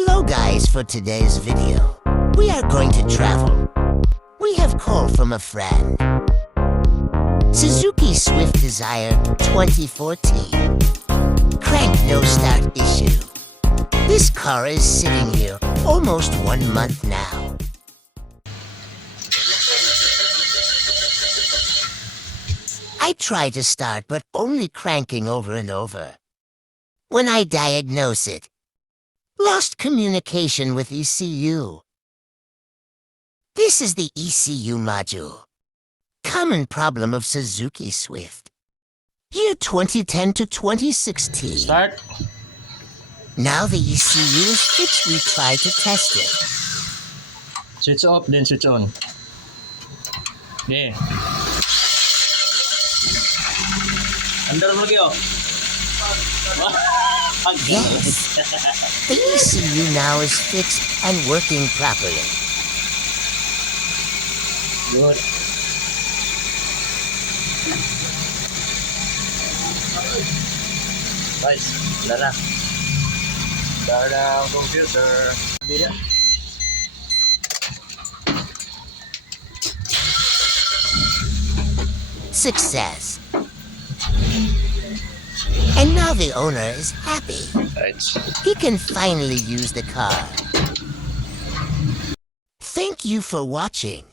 Hello guys, for today's video, we are going to travel. We have call from a friend. Suzuki Swift Dzire 2014. Crank no start issue. This car is sitting here almost 1 month now. I try to start but only cranking over and over. When I diagnose it, lost communication with ECU. This is the ECU module. Common problem of Suzuki Swift. Year 2010 to 2016. Start. Now the ECU is fixed, we try to test it. Switch off, then switch on. Yeah. Under mo kayo. Yes. The ECU now is fixed and working properly. Good. Nice. Wala na. Start ang computer. Video. Success. And now the owner is happy. Right. He can finally use the car. Thank you for watching.